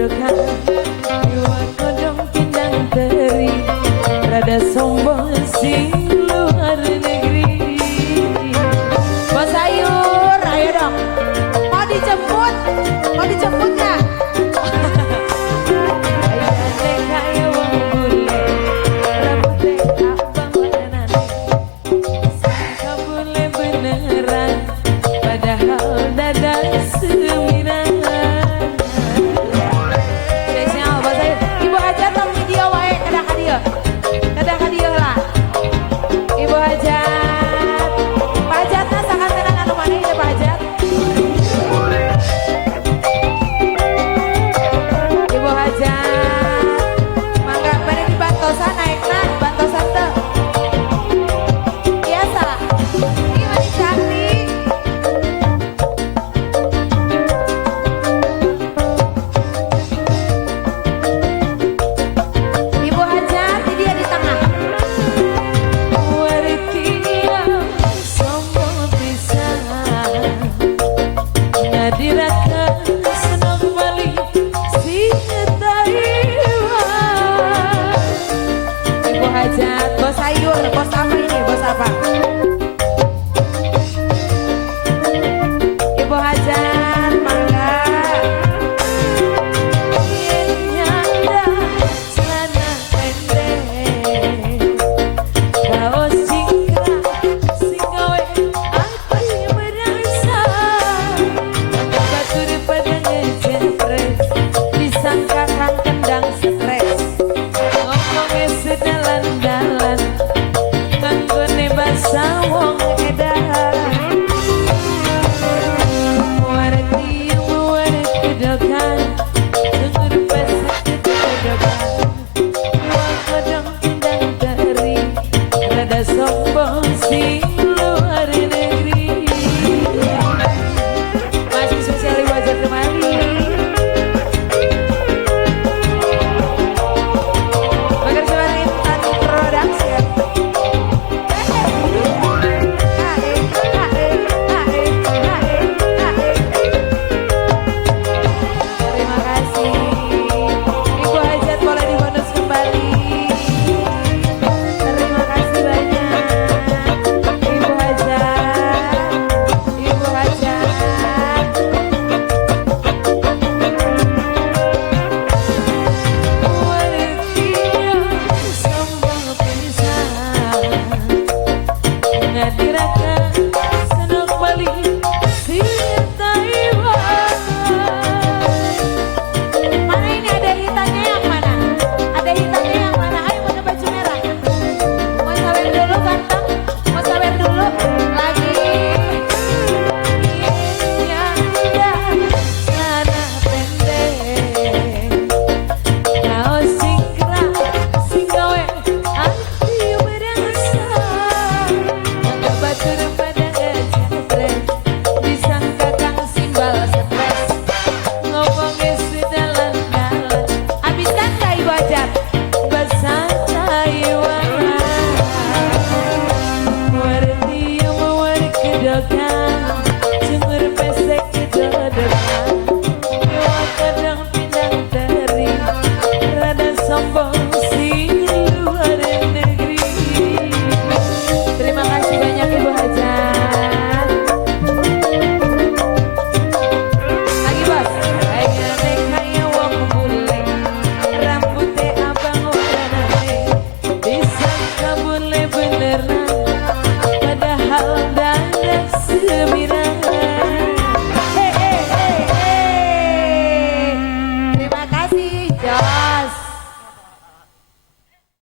kedokan jiwa kodong pindang teri rada sombong sing luar negeri. Bos sayur ayo dong, mau dijemput nggak? Bos sayur, bos apa ini? Bos apa? Ibu Hajat, mangga. Nyanda celana pendek, kaos singkat, singgawe apa yang merasa, batur pada ngejepres, disangka kang kendang stres, ngomongnya sedalan-dalan. Sawong edan warti warti kedokan dengar pesek kedokan jiwa kodong pindang teri rada sombong sing luar negeri. Masih sosial wajar kembali Bakar Suara Intan Production. Bener